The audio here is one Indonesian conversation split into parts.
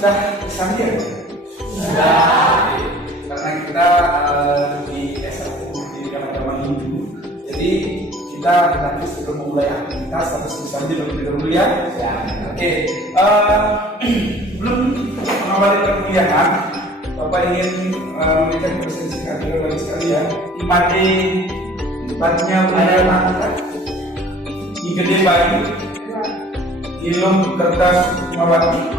sudah disambil? Sudah. Karena kita di S1 Pendidikan Agama Hindu, jadi kita nanti sebelum memulai aktivitas harus disambil lebih dahulu ya. Oke. Belum mengawali perkuliahan, Bapak ingin memberikan presentasi kepada bagi sekalian. Impatnya ada apa? Di gede bayi, ilmu kertas mawati.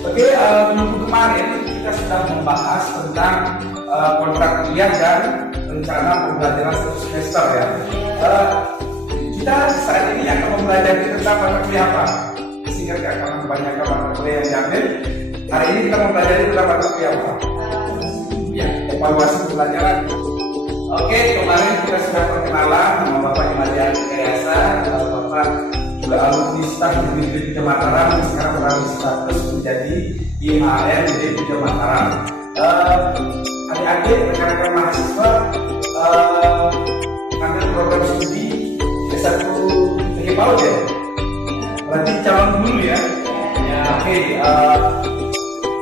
Oke, minggu kemarin kita sudah membahas tentang kontrak kuliah dan rencana pembelajaran satu semester ya. Kita saat ini akan mempelajari tentang mata kuliah apa? Sehingga karena kebanyakan mata kuliah yang diambil, hari ini kita mempelajari tentang mata kuliah apa? Ya, evaluasi pembelajaran. Oke, kemarin kita sudah perkenalan nama Bapak Imadian Kayasa, Bapak juga alumni staf di Mataram, sekarang beralih status menjadi IHM di Mataram. Adik-adik rekan-rekan mahasiswa ambil program studi S1 Tinggi PAUD ya? Berarti calon dulu ya? Oke,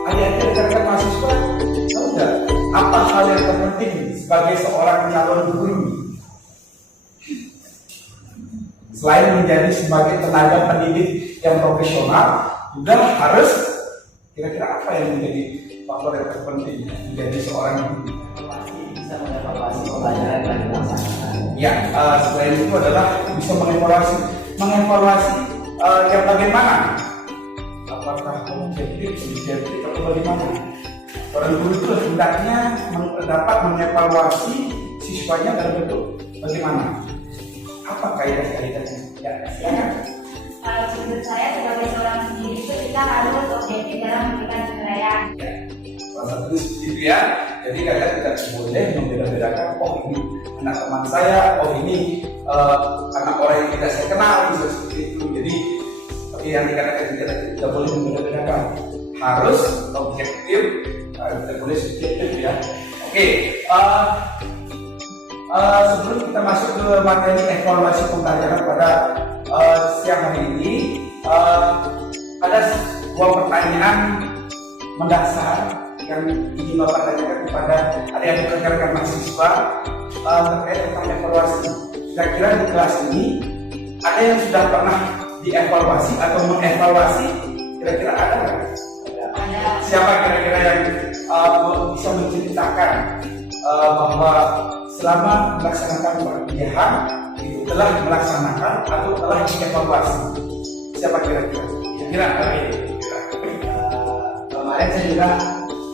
adik-adik rekan-rekan mahasiswa tahu nggak apa hal yang terpenting sebagai seorang calon guru? Selain menjadi sebagai tenaga pendidik yang profesional, juga harus kira-kira apa yang menjadi faktor yang terpenting menjadi seorang guru? Bisa mengevaluasi pembelajaran dan dilaksanakan. Ya, selain itu adalah bisa mengevaluasi yang bagaimana? Apakah objektif, subjektif atau bagaimana? Orang guru itu hendaknya dapat mengevaluasi siswanya dalam bentuk bagaimana? Apa kaidah-kaidahnya? Ya, silakan. Menurut saya sebagai seorang pendidik itu kita harus objektif dalam memberikan penilaian. Ya, salah satu seperti itu ya. Jadi kalian tidak boleh membeda-bedakan. Oh ini anak teman saya, oh ini anak orang yang tidak saya kenal, bisa seperti itu. Jadi seperti yang dikatakan kita tidak boleh membeda-bedakan. Harus objektif, tidak boleh subjektif ya. Oke. Sebelum kita masuk ke materi evaluasi pembelajaran pada siang hari ini, ada sebuah pertanyaan mendasar yang ingin Bapak tanyakan kepada adik-adik rekan-rekan mahasiswa terkait tentang evaluasi. Kira-kira di kelas ini ada yang sudah pernah dievaluasi atau mengevaluasi? Kira-kira ada nggak? Ada. Siapa kira-kira yang bisa menceritakan bahwa selama melaksanakan perkuliahan itu telah melaksanakan atau telah dievaluasi? Siapa kira-kira? Kemarin saya juga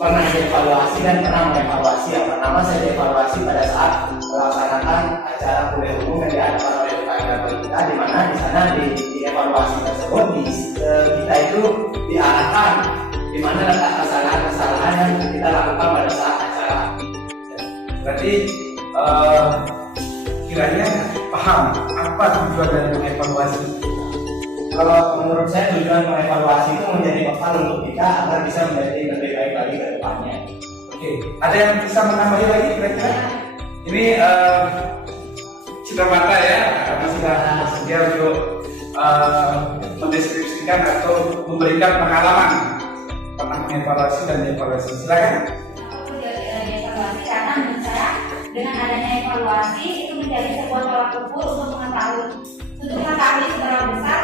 pernah dievaluasi dan pernah mengevaluasi. Yang pertama saya dievaluasi pada saat melaksanakan acara kuliah umum yang diadakan oleh UKM kita, di mana di sana di evaluasi tersebut kita itu diarahkan di mana letak kesalahan-kesalahan yang kita lakukan pada saat acara. Berarti kiranya paham apa tujuan dari mengevaluasi? Kalau menurut saya tujuan mengevaluasi itu menjadi bekal untuk kita agar bisa menjadi lebih baik lagi ke depannya. Oke, ada yang bisa menambahi lagi kira-kira? Ini cita mata ya, kami sudah bersedia untuk mendeskripsikan atau memberikan pengalaman pernah mengevaluasi dan dievaluasi. Silakan. Aku dievaluasi karena menurut saya dengan adanya evaluasi itu menjadi sebuah tolak ukur untuk mengetahui seberapa besar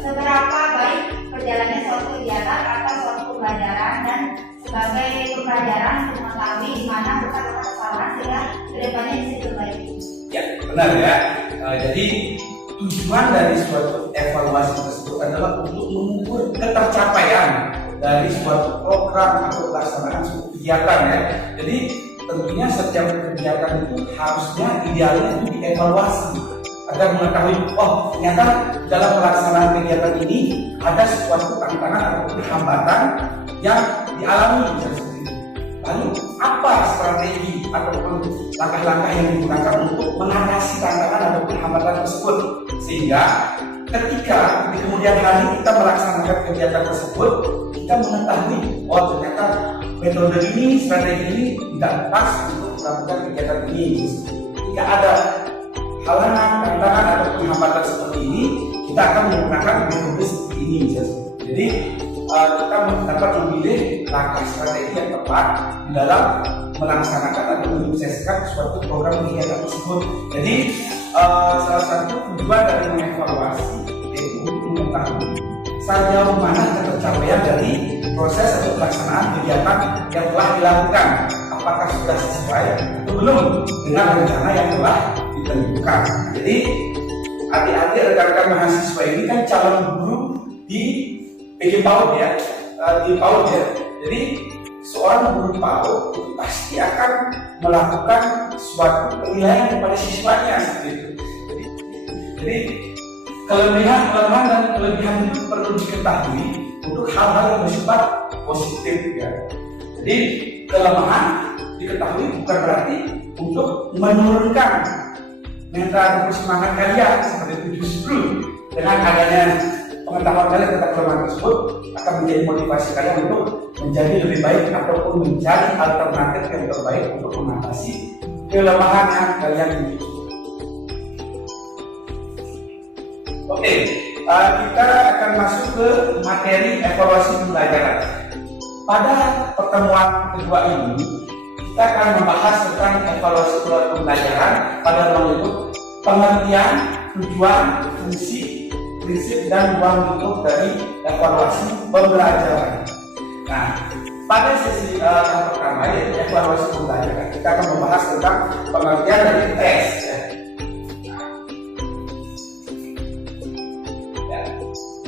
seberapa baik perjalannya suatu kegiatan atau suatu pembelajaran, dan sebagai pembelajaran untuk mengetahui di mana besar kesalahan sehingga kedepannya bisa diperbaiki. Ya, benar ya. Jadi tujuan dari suatu evaluasi tersebut adalah untuk mengukur ketercapaian dari suatu program atau pelaksanaan suatu kegiatan ya. Jadi tentunya setiap kegiatan itu harusnya idealnya itu dievaluasi agar mengetahui, oh ternyata dalam pelaksanaan kegiatan ini ada suatu tantangan atau hambatan yang dialami seperti itu. Lalu apa strategi ataupun langkah-langkah yang digunakan untuk mengatasi tantangan ataupun hambatan tersebut, sehingga ketika di kemudian hari kita melaksanakan kegiatan tersebut kita mengetahui, oh ternyata metode ini, strategi ini tidak pas untuk melakukan kegiatan ini. Jika ada halangan, tantangan ataupun hambatan seperti ini, kita akan menggunakan metode seperti ini misalnya. Jadi kita dapat memilih langkah strategi yang tepat di dalam melaksanakan atau menyukseskan suatu program kegiatan tersebut. Jadi salah satu tujuan dari mengevaluasi yaitu mengetahui sejauh mana ketercapaian dari proses atau pelaksanaan kegiatan yang telah dilakukan, apakah sudah sesuai atau belum dengan rencana yang telah ditentukan. Jadi adik-adik rekan-rekan mahasiswa ini kan calon guru di PG PAUD ya, di PAUD ya. Jadi seorang guru PAUD itu pasti akan melakukan suatu penilaian kepada siswanya seperti itu. Jadi kelemahan dan kelebihan itu perlu diketahui untuk hal-hal yang bersifat positif ya. Jadi kelemahan diketahui bukan berarti untuk menurunkan mental atau semangat kalian seperti itu. Justru dengan adanya pengetahuan kalian tentang kelemahan tersebut akan menjadi motivasi kalian untuk menjadi lebih baik ataupun mencari alternatif yang terbaik untuk mengatasi kelemahan yang kalian miliki. Oke, kita akan masuk ke materi evaluasi pembelajaran. Pada pertemuan kedua ini, kita akan membahas tentang evaluasi pembelajaran pada ruang lingkup pengertian, tujuan, fungsi, prinsip, dan ruang lingkup dari evaluasi pembelajaran. Nah, pada sesi yang pertama yaitu evaluasi pembelajaran, kita akan membahas tentang pengertian dari tes.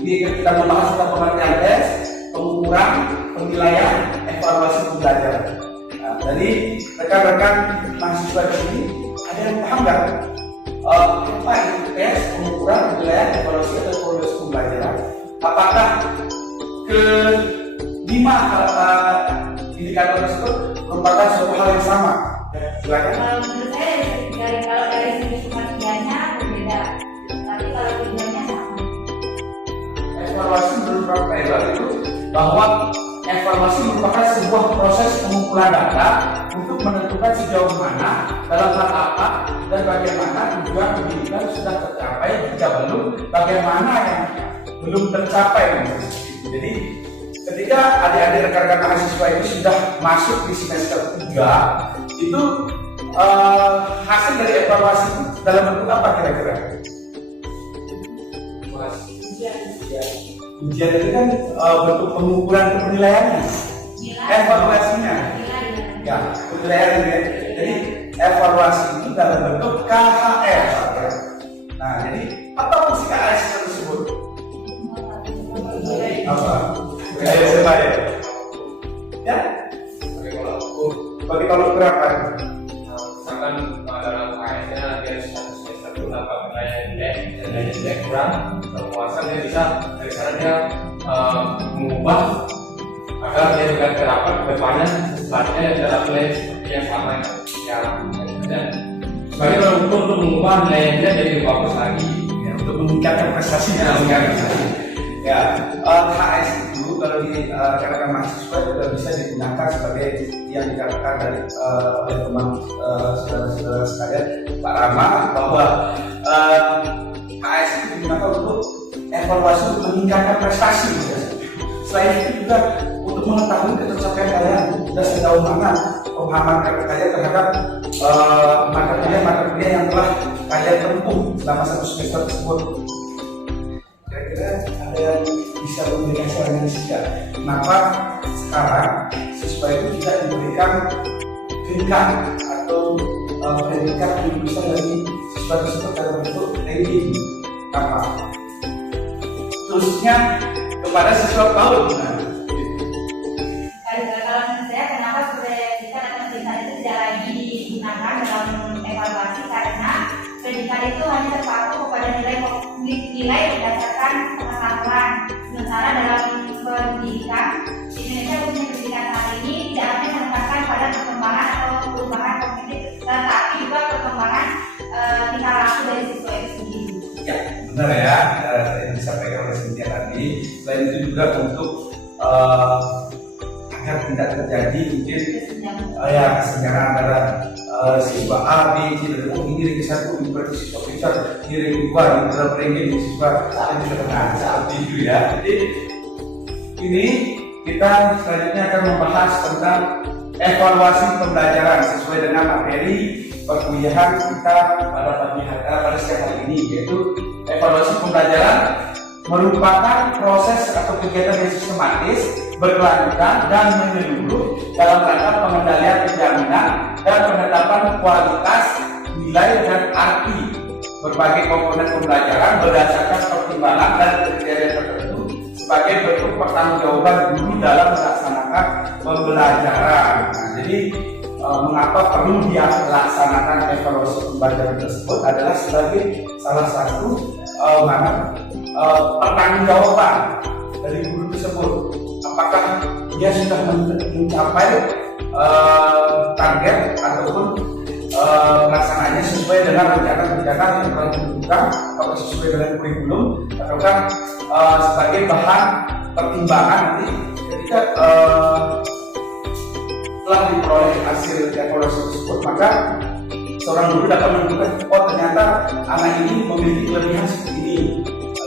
Jadi kita membahas tentang pengertian tes, pengukuran, penilaian, evaluasi pembelajaran. Nah, jadi rekan-rekan mahasiswa di sini ada yang paham nggak? Apa itu tes, pengukuran, penilaian, evaluasi atau evaluasi pembelajaran? Apakah kelima indikator tersebut merupakan suatu hal yang sama? Silakan. Menurut saya kalau dari segi pengertiannya berbeda, tapi kalau tujuannya sama. Evaluasi menurut Prof. Taylor itu bahwa evaluasi merupakan sebuah proses pengumpulan data untuk menentukan sejauh mana, dalam hal apa, dan bagaimana tujuan pendidikan sudah tercapai. Jika belum, bagaimana yang belum tercapai. Jadi ketika adik-adik rekan-rekan mahasiswa itu sudah masuk di semester 3, itu hasil dari evaluasi itu dalam bentuk apa kira-kira? Ujian itu kan bentuk pengukuran penilaiannya, evaluasinya, ya penilaian ya. Jadi evaluasi itu dalam bentuk KHR. Nah, jadi apa fungsi KHR tersebut? Apa? Ayo coba ya. Ya? Bagi kalau berapa? Misalkan dalam KHR-nya dia satu semester itu dapat nilai kurang, penguasaan dia bisa dari sana dia mengubah agar dia juga terdapat ke depannya selanjutnya dalam nilai seperti yang sama ya. Dan sebagai tolak ukur untuk mengubah nilai dia jadi lebih bagus lagi Ya, untuk meningkatkan prestasinya. Ya, HS itu kalau di rekan-rekan mahasiswa juga bisa digunakan sebagai yang dikatakan dari oleh teman saudara-saudara sekalian Pak Rama bahwa HS itu digunakan untuk evaluasi untuk meningkatkan prestasi. Ya. Selain itu juga untuk mengetahui ketercapaian kalian sudah sejauh mana pemahaman kalian terhadap mata kuliah yang telah kalian tempuh selama satu semester tersebut. Kira-kira ada yang bisa memberikan saran tidak? Kenapa sekarang siswa itu tidak diberikan peringkat atau predikat lulusan dari siswa tersebut dalam bentuk ranking? Apa? Khususnya kepada siswa PAUD. Kalau menurut saya kenapa predikat atau predikat itu tidak lagi digunakan dalam evaluasi, karena predikat itu hanya terpaku kepada nilai berdasarkan pengetahuan. Sementara dalam pendidikan Indonesia punya pendidikan saat ini tidak hanya menekankan pada perkembangan atau perubahan kognitif, tetapi juga perkembangan tingkah laku dari siswa itu sendiri. Ya, benar ya, yang disampaikan oleh Cynthia tadi. Selain itu juga untuk agar tidak terjadi mungkin kesenjangan antara siswa A, B, C, dan oh ini ranking 1, ini berarti siswa pintar, ini ranking 2, ini dalam ranking siswa setengah, seperti itu ya. Jadi ini kita selanjutnya akan membahas tentang evaluasi pembelajaran sesuai dengan materi perkuliahan kita pada siang hari ini, yaitu evaluasi pembelajaran merupakan proses atau kegiatan yang sistematis, berkelanjutan dan menyeluruh dalam rangka pengendalian penjaminan dan penetapan kualitas, nilai dan arti berbagai komponen pembelajaran berdasarkan pertimbangan dan kriteria tertentu sebagai bentuk pertanggungjawaban guru dalam melaksanakan pembelajaran. Nah, jadi mengapa perlu dilaksanakan evaluasi pembelajaran tersebut adalah sebagai salah satu pertanggungjawaban dari guru tersebut, apakah dia sudah mencapai target ataupun pelaksanaannya sesuai dengan rencana-rencana yang telah ditentukan, apakah sesuai dengan kurikulum ataukah sebagai bahan pertimbangan nanti ketika telah diperoleh hasil evaluasi tersebut, maka seorang guru dapat menentukan, oh ternyata anak ini memiliki kelebihan seperti ini,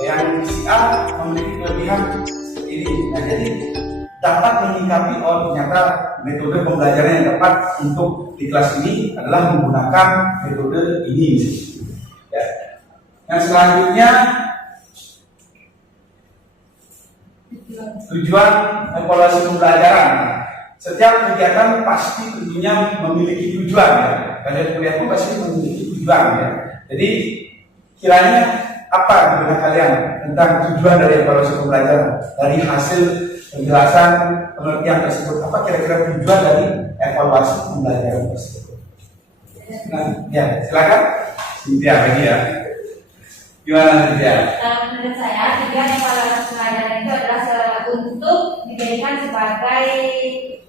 yang si A memiliki kelebihan seperti ini. Nah, jadi dapat menyikapi, oh ternyata metode pembelajaran yang tepat untuk di kelas ini adalah menggunakan metode ini. Ya. Yang selanjutnya, tujuan evaluasi pembelajaran. Setiap kegiatan pasti tentunya memiliki tujuan ya. Kalian kuliah pun pasti memiliki tujuan ya. Jadi kiranya apa di benak kalian tentang tujuan dari evaluasi pembelajaran? Dari hasil penjelasan pengertian tersebut, apa kira-kira tujuan dari evaluasi pembelajaran tersebut? Nah, ya silakan. Cynthia lagi ya. Gimana Cynthia? Menurut saya tujuan evaluasi pembelajaran itu adalah untuk dijadikan sebagai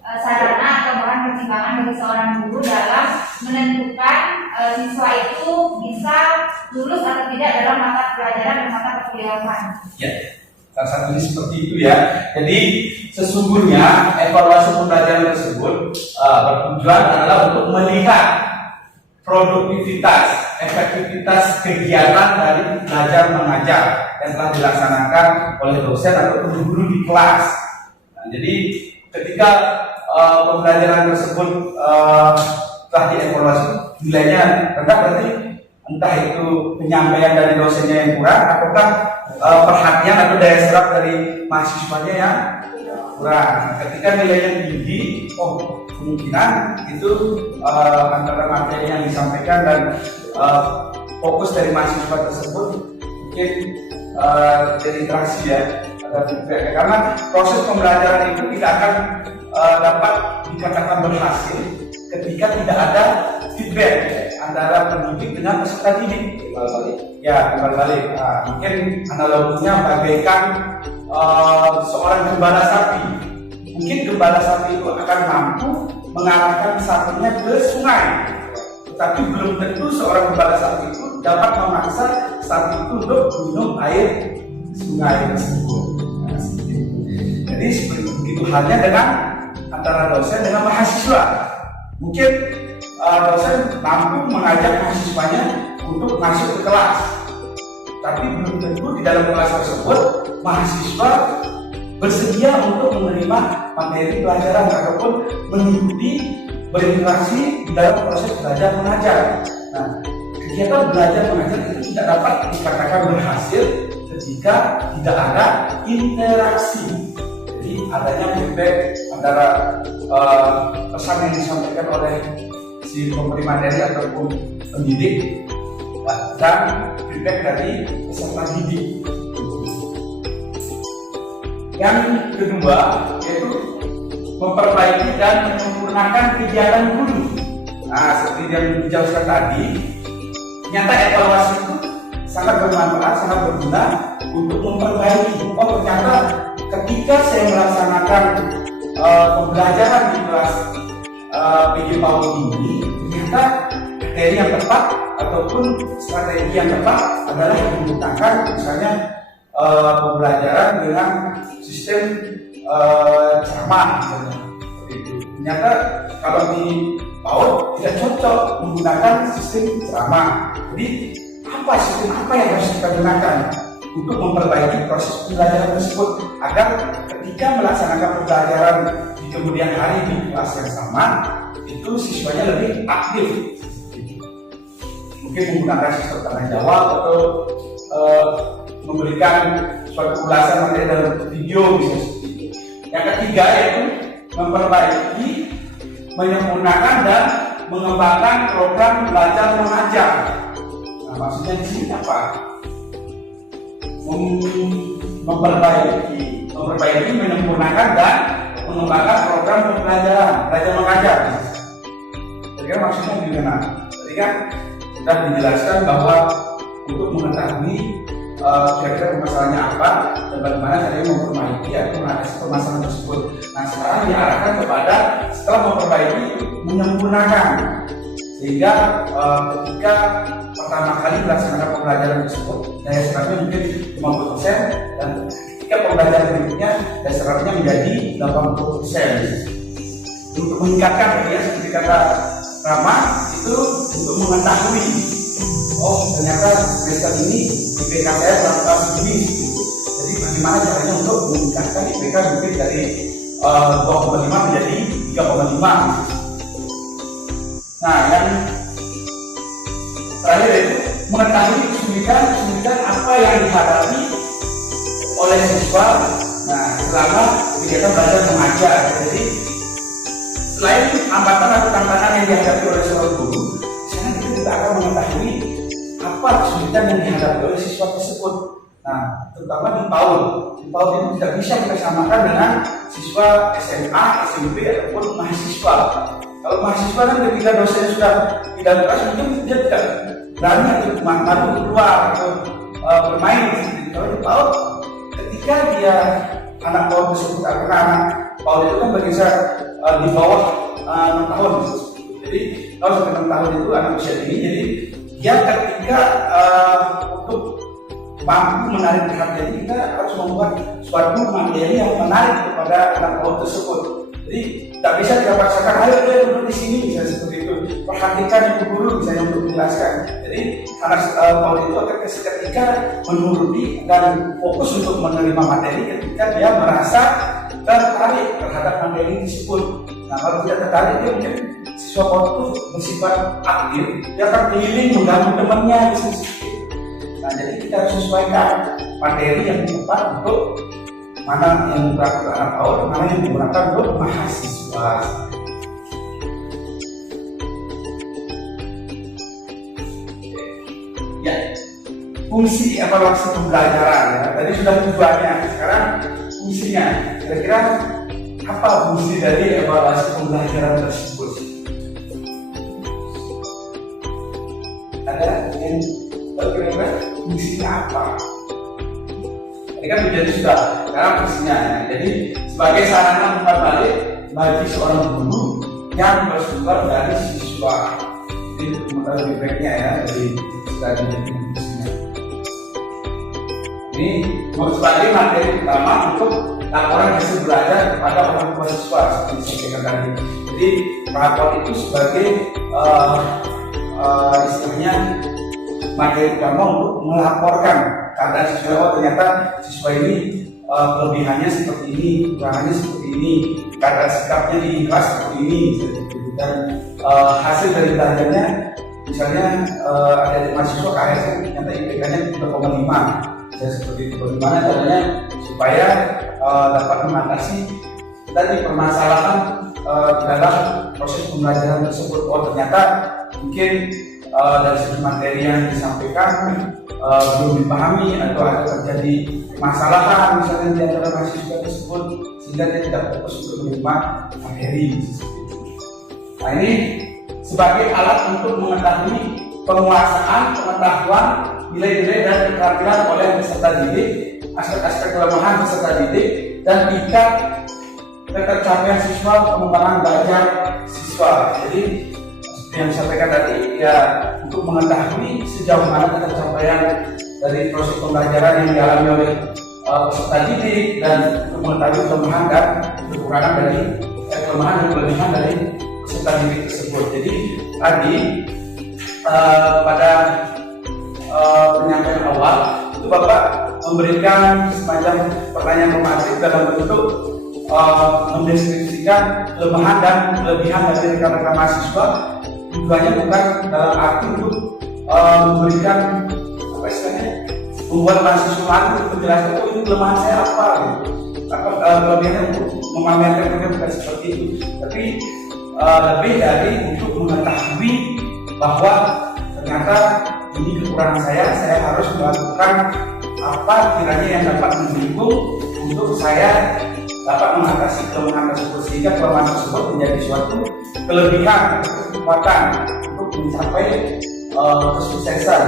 sarana atau bahan pertimbangan bagi seorang guru dalam menentukan siswa itu bisa lulus atau tidak dalam mata pelajaran dan mata perkuliahan. Ya, salah satunya seperti itu ya. Jadi sesungguhnya evaluasi pembelajaran tersebut bertujuan adalah untuk melihat produktivitas, efektivitas kegiatan dari belajar mengajar yang telah dilaksanakan oleh dosen atau guru di kelas. Nah, jadi ketika pembelajaran tersebut telah dievaluasi, nilainya rendah, berarti entah itu penyampaian dari dosennya yang kurang, ataukah perhatian atau daya serap dari mahasiswanya yang kurang. Ketika nilainya tinggi, oh kemungkinan itu antara materi yang disampaikan dan fokus dari mahasiswa tersebut mungkin terinteraksi ya, ada feedback. Karena proses pembelajaran itu tidak akan dapat dikatakan berhasil ketika tidak ada feedback antara pendidik dengan peserta didik. Ya, timbal balik. Mungkin analoginya bagaikan seorang gembala sapi. Mungkin gembala sapi itu akan mampu mengarahkan sapinya ke sungai, tapi belum tentu seorang gembala sapi itu dapat memaksa sapi itu untuk minum air sungai tersebut. Nah, jadi seperti begitu halnya dengan antara dosen dengan mahasiswa. Mungkin dosen mampu mengajak mahasiswanya untuk masuk ke kelas, tapi belum tentu di dalam kelas tersebut mahasiswa bersedia untuk menerima materi pelajaran ataupun mengikuti berinteraksi di dalam proses belajar mengajar. Nah, kegiatan belajar mengajar itu tidak dapat dikatakan berhasil ketika tidak ada interaksi. Jadi adanya feedback antara pesan yang disampaikan oleh si pemberi materi ataupun pendidik dan feedback dari peserta didik. Yang kedua yaitu memperbaiki dan menyempurnakan kegiatan guru. Nah, seperti yang dijelaskan tadi, ternyata evaluasi itu sangat bermanfaat, sangat berguna untuk memperbaiki. Oh, ternyata ketika saya melaksanakan pembelajaran di kelas PJ PAUD ini, ternyata materi yang tepat ataupun strategi yang tepat adalah menggunakan misalnya pembelajaran dengan sistem ceramah misalnya. Ternyata kalau di PAUD tidak cocok menggunakan sistem ceramah. Jadi sistem apa yang harus kita gunakan untuk memperbaiki proses pembelajaran tersebut agar ketika melaksanakan pembelajaran di kemudian hari di kelas yang sama itu siswanya lebih aktif. Mungkin menggunakan sistem tanya jawab atau memberikan suatu ulasan materi dalam video bisa seperti itu. Yang ketiga yaitu memperbaiki, menyempurnakan dan mengembangkan program belajar mengajar. Nah, maksudnya di sini apa? Memperbaiki, menyempurnakan dan mengembangkan program pembelajaran belajar mengajar. Jadi maksudnya gimana? Tadi kan sudah dijelaskan bahwa untuk mengetahui kira-kira permasalahannya apa dan bagaimana caranya memperbaiki atau mengatasi permasalahan tersebut. Nah sekarang diarahkan kepada setelah memperbaiki menyempurnakan, sehingga ketika pertama kali melaksanakan pembelajaran tersebut daya serapnya mungkin 50% dan ketika pembelajaran berikutnya daya serapnya menjadi 80%. Untuk meningkatkan ya seperti kata Rama itu untuk mengetahui ternyata semester ini IPK saya berapa segini gitu. Jadi bagaimana caranya untuk meningkatkan IPK mungkin dari 2,5 menjadi 3,5. Nah yang terakhir itu mengetahui kesulitan apa yang dihadapi oleh siswa selama kegiatan belajar mengajar. Jadi selain hambatan atau tantangan yang dihadapi oleh seorang guru, sekarang kita juga akan mengetahui apa kesulitan yang dihadapi oleh siswa tersebut. Nah, terutama di PAUD. Di PAUD itu tidak bisa kita samakan dengan siswa SMA, SMP ataupun mahasiswa. Kalau mahasiswa kan ketika dosen sudah tidak keras, mungkin dia tidak berani untuk maju keluar atau bermain. Kalau di PAUD, ketika dia anak PAUD tersebut karena anak PAUD itu kan berkisar di bawah 6 tahun. Jadi kalau sampai 6 tahun itu anak usia ini, jadi dia ketika untuk mampu menarik perhatian kita harus membuat suatu materi yang menarik kepada anak PAUD tersebut. Jadi tidak bisa kita paksakan, ayo dia duduk di sini bisa seperti itu. Perhatikan ibu guru misalnya untuk menjelaskan. Jadi anak PAUD itu akan ketika menuruti dan fokus untuk menerima materi ketika dia merasa tertarik terhadap materi tersebut. Nah kalau tidak tertarik dia mungkin siswa PAUD itu bersifat aktif, dia akan keliling mengganggu temannya di sini. Nah jadi kita harus sesuaikan materi yang tepat untuk mana yang digunakan untuk anak PAUD, mana yang digunakan untuk mahasiswa. Ya, fungsi evaluasi pembelajaran ya. Tadi sudah tujuannya, sekarang fungsinya. Kira-kira apa fungsi dari evaluasi pembelajaran tersebut? Ada yang kira-kira fungsinya apa? Ini kan menjadi sudah sekarang fungsinya. Jadi sebagai sarana umpan balik bagi seorang guru yang bersumber dari siswa. Jadi untuk lebih baiknya ya dari tadi fungsinya. Ini sebagai materi utama untuk laporan hasil belajar kepada orang tua siswa seperti saya katakan tadi. Jadi rapor itu sebagai istilahnya materi utama untuk melaporkan keadaan siswa. Ternyata siswa ini kelebihannya seperti ini, kekurangannya seperti ini, keadaan sikapnya di kelas seperti ini, dan hasil dari belajarnya misalnya ada mahasiswa KS ternyata IPK-nya 3,5 ya seperti itu. Bagaimana caranya supaya dapat mengatasi tadi permasalahan dalam proses pembelajaran tersebut. Ternyata mungkin dari segi materi yang disampaikan belum dipahami atau ada terjadi permasalahan misalnya di antara mahasiswa tersebut sehingga dia tidak fokus untuk menerima materi. Nah ini sebagai alat untuk mengetahui penguasaan pengetahuan nilai-nilai dan keterampilan oleh peserta didik, aspek-aspek kelemahan peserta didik dan tingkat ketercapaian siswa, pengembangan belajar siswa. Jadi yang disampaikan tadi ya untuk mengetahui sejauh mana ketercapaian dari proses pembelajaran yang dialami oleh peserta didik dan untuk mengetahui kelemahan dan kekurangan dari kelemahan dan kelebihan dari peserta didik tersebut. Jadi tadi pada penyampaian awal itu Bapak memberikan semacam pertanyaan normatif dalam bentuk mendeskripsikan kelemahan dan kelebihan dari rekan-rekan mahasiswa. Tujuannya bukan dalam arti untuk memberikan apa istilahnya, membuat mahasiswa lain untuk menjelaskan oh ini kelemahan saya apa gitu. Kelebihannya untuk memamerkan mereka bukan seperti itu, tapi lebih dari untuk mengetahui bahwa ternyata ini kekurangan saya harus melakukan apa kiranya yang dapat mendukung untuk saya dapat mengatasi kelemahan tersebut, sehingga kelemahan tersebut menjadi suatu kelebihan, kekuatan untuk mencapai kesuksesan.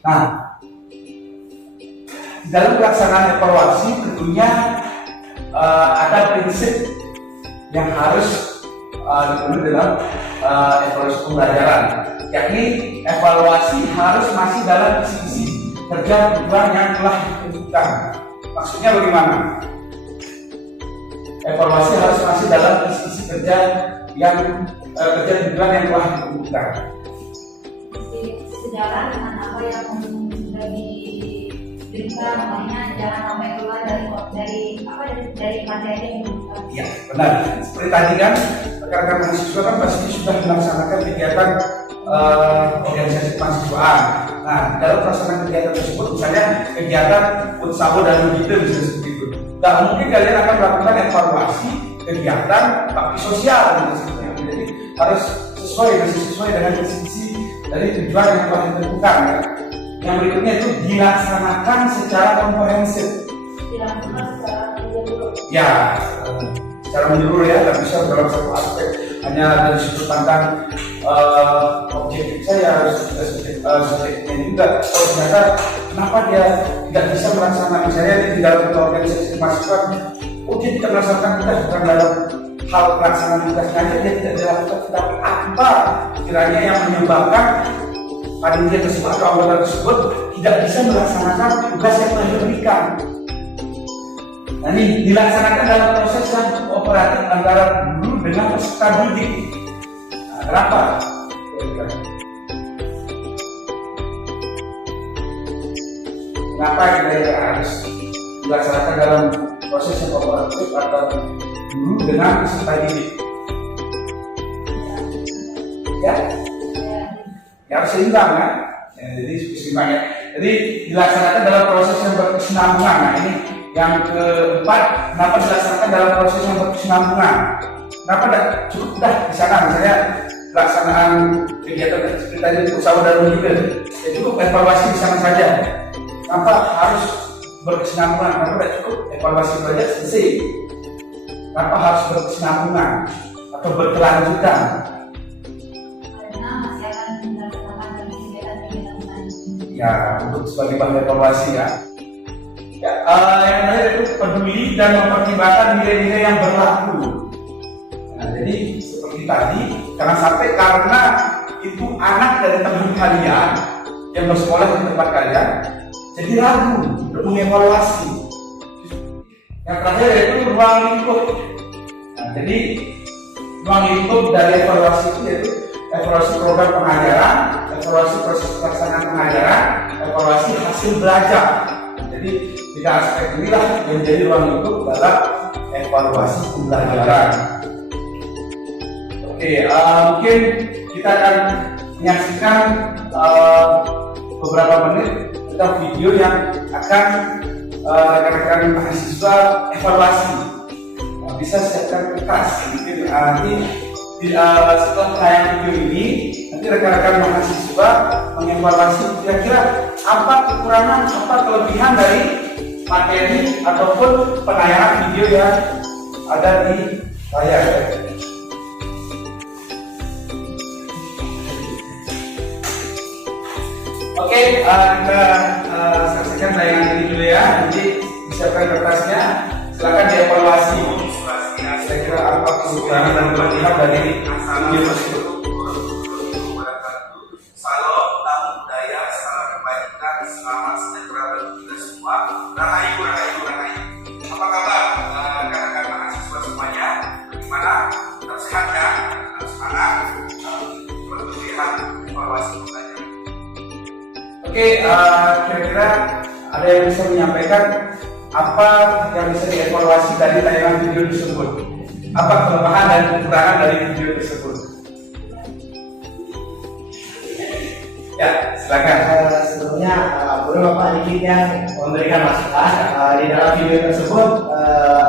Nah, dalam pelaksanaan evaluasi tentunya ada prinsip yang harus dipenuhi dalam evaluasi pembelajaran, yakni evaluasi harus masih dalam isi kerja tujuan yang telah ditentukan. Maksudnya bagaimana? Evaluasi harus masih dalam isi kerja yang kerja tujuan yang telah ditentukan. Sejalan dengan apa yang sudah diberikan, makanya jangan sampai keluar dari materi yang diberikan. Iya, benar. Seperti tadi kan, rekan-rekan mahasiswa kan pasti sudah melaksanakan kegiatan organisasi kemahasiswaan. Nah, dalam pelaksanaan kegiatan tersebut, misalnya kegiatan unsabo dan begitu bisa seperti itu. Nah, mungkin kalian akan melakukan evaluasi kegiatan bakti sosial gitu. Jadi harus sesuai dengan visi dari tujuan yang telah ditentukan. Yang berikutnya itu dilaksanakan secara komprehensif. Dilaksanakan secara menyeluruh. Ya, secara menyeluruh ya, tidak bisa dalam satu aspek hanya dari sudut pandang objektif saya, subjektifnya juga. Kalau ternyata kenapa dia tidak bisa melaksanakan, misalnya di dalam organisasi mahasiswa, dia tidak melaksanakan tugas bukan dalam hal pelaksanaan tugasnya aja dia tidak dilakukan, tetapi apa kiranya yang menyebabkan panitia tersebut atau anggota tersebut tidak bisa melaksanakan tugas yang telah diberikan. Nah, ini dilaksanakan dalam proses yang kooperatif antara guru dengan peserta didik. Nah, kenapa? Kenapa kita harus dilaksanakan dalam proses yang kooperatif antara guru dengan peserta didik? Ya, harus seimbang kan? Ya, jadi seimbang ya. Jadi dilaksanakan dalam proses yang berkesinambungan. Nah, ini yang keempat, kenapa dilaksanakan dalam proses yang berkesinambungan? Kenapa tidak cukup dah di sana misalnya pelaksanaan kegiatan seperti tadi usaha dan begitu, ya cukup evaluasi di sana saja. Kenapa harus berkesinambungan? Kenapa tidak cukup evaluasi saja selesai? Kenapa harus berkesinambungan atau berkelanjutan? Karena masih akan dilaksanakan dari kegiatan-kegiatan lain. Ya, untuk sebagai bahan evaluasi ya. Ya, yang terakhir itu peduli dan mempertimbangkan nilai-nilai yang berlaku. Nah, jadi seperti tadi, jangan sampai karena itu anak dari teman kalian yang bersekolah di tempat kalian, jadi ragu untuk mengevaluasi. Yang terakhir yaitu ruang lingkup. Nah, jadi ruang lingkup dari evaluasi itu yaitu evaluasi program pengajaran, evaluasi proses pelaksanaan pengajaran, evaluasi hasil belajar. Jadi tiga aspek inilah yang menjadi ruang lingkup dalam evaluasi pembelajaran. Oke, mungkin kita akan menyaksikan beberapa menit tentang video yang akan rekan-rekan mahasiswa evaluasi. Bisa siapkan kertas. Mungkin nanti setelah tayang video ini, nanti rekan-rekan mahasiswa mengevaluasi kira-kira apa kekurangan, apa kelebihan dari materi ataupun penayangan video yang ada di layar. Oke, kita saksikan tayangan ini dulu ya. Nanti disiapkan kertasnya, silakan dievaluasi. Saya kira apa kekurangan dan kelebihan dari video tersebut. Salam, tamu budaya, salam kebajikan, selamat sejahtera bagi kita semua. Rahayu, rahayu, rahayu. Apa kabar rekan-rekan mahasiswa semuanya? evaluasi pertanyaan. Oke, kira-kira ada yang bisa menyampaikan apa yang bisa dievaluasi dari tayangan video tersebut? Apa kelemahan dan kekurangan dari video tersebut? Ya, silakan. Sebelumnya boleh Bapak dikit yang memberikan masukan di dalam video tersebut.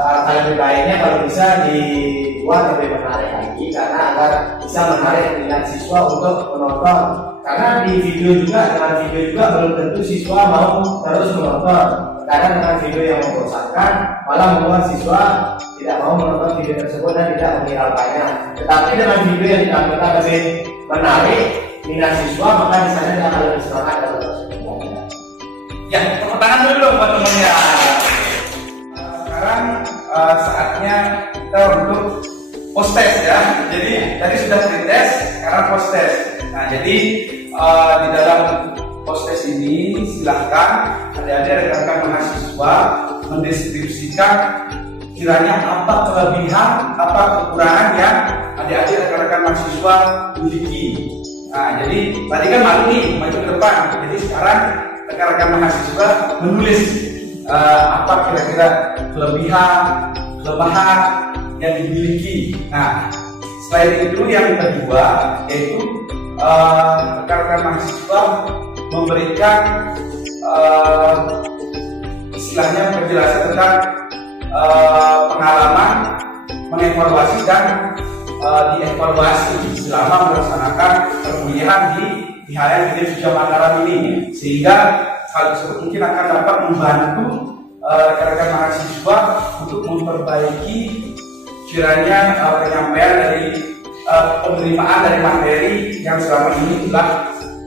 Alangkah lebih baiknya kalau bisa dibuat lebih menarik lagi, karena agar bisa menarik minat siswa untuk menonton. Karena di video juga, dengan video juga belum tentu siswa mau terus menonton. Karena dengan video yang membosankan malah membuat siswa tidak mau menonton video tersebut dan tidak menghiraukannya. Tetapi dengan video yang ditampilkan lebih menarik minat siswa, maka di sana dia akan lebih semangat dalam proses belajar. Ya, tepuk tangan dulu dong buat temennya. Sekarang saatnya kita untuk post test ya. Jadi tadi sudah pretest, sekarang post test. Nah, jadi di dalam post test ini silahkan adik-adik rekan-rekan mahasiswa mendeskripsikan kiranya apa kelebihan, apa kekurangan yang adik-adik rekan-rekan mahasiswa miliki. Nah, jadi tadi kan malu nih, maju ke depan. Jadi sekarang rekan-rekan mahasiswa menulis apa kira-kira kelebihan, kelemahan yang dimiliki. Nah, selain itu yang kedua yaitu rekan-rekan mahasiswa memberikan istilahnya penjelasan tentang pengalaman mengevaluasi dan dievaluasi selama melaksanakan perkuliahan di IHN Gede Suja Mataram ini, sehingga hal tersebut mungkin akan dapat membantu rekan-rekan mahasiswa untuk memperbaiki kiranya penyampaian dari penerimaan dari materi yang selama ini telah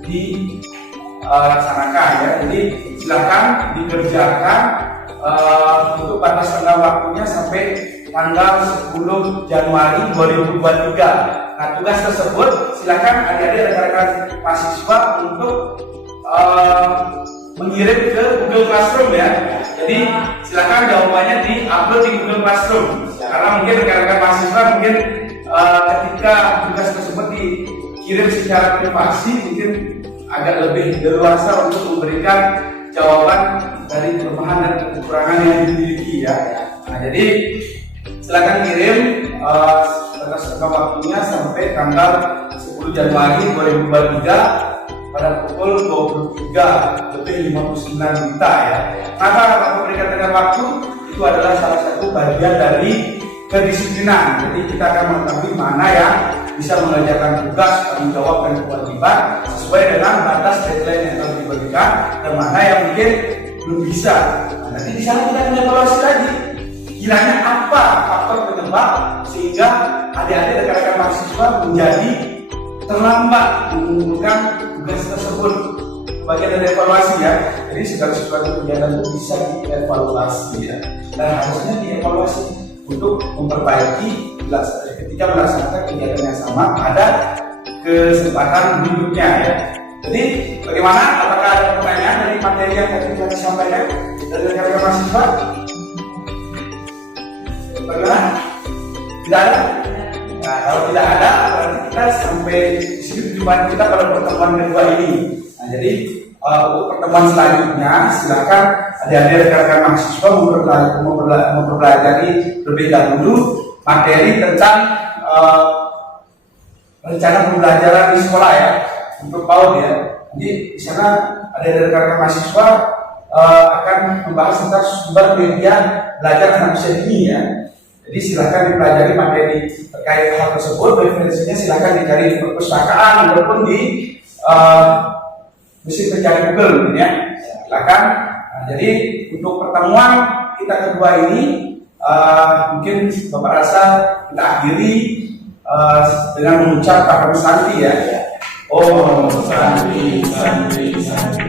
dilaksanakan ya. Jadi silakan dikerjakan untuk batas tengah waktunya sampai tanggal 10 Januari 2023. Nah, tugas tersebut silakan adik-adik rekan-rekan mahasiswa untuk mengirim ke Google Classroom ya. Jadi silakan jawabannya di-upload di Google Classroom. Karena mungkin rekan-rekan mahasiswa mungkin ketika tugas tersebut dikirim secara privasi mungkin agak lebih leluasa untuk memberikan jawaban dari kelemahan dan kekurangan yang dimiliki ya. Nah, jadi silakan kirim batas tengah waktunya sampai tanggal 10 Januari 2023 pada pukul 23:59 ya. Kenapa aku berikan tengah waktu? Itu adalah salah satu bagian dari kedisiplinan. Jadi kita akan mengetahui mana yang bisa mengerjakan tugas, tanggung jawab dan kewajiban sesuai dengan batas deadline yang telah diberikan dan mana yang mungkin belum bisa. Nah, nanti di sana kita akan evaluasi lagi. Kiranya apa faktor penyebab sehingga adik-adik rekan-rekan mahasiswa menjadi terlambat mengumpulkan tugas tersebut. Bagian dari evaluasi ya. Jadi segala sesuatu kegiatan itu bisa dievaluasi ya. Dan harusnya dievaluasi untuk memperbaiki ketika melaksanakan kegiatan yang sama pada kesempatan berikutnya ya. Jadi bagaimana? Apakah ada pertanyaan dari materi yang tadi kita sampaikan dari rekan-rekan mahasiswa? Bagaimana? Tidak ada? Nah, kalau tidak ada, berarti kita sampai di sini perjumpaan kita pada pertemuan kedua ini. Nah, jadi untuk pertemuan selanjutnya, silakan adik-adik rekan-rekan mahasiswa mempelajari terlebih dahulu materi tentang rencana pembelajaran di sekolah ya, untuk PAUD ya. Jadi di sana adik-adik rekan-rekan mahasiswa akan membahas tentang sumber media belajar anak usia dini ya. Jadi silakan dipelajari materi terkait hal tersebut. Referensinya silakan dicari di perpustakaan ataupun di mesin pencari Google ya. Silakan. Nah, jadi untuk pertemuan kita kedua ini mungkin Bapak rasa kita akhiri dengan mengucap kata santi ya. Oh santi santi santi.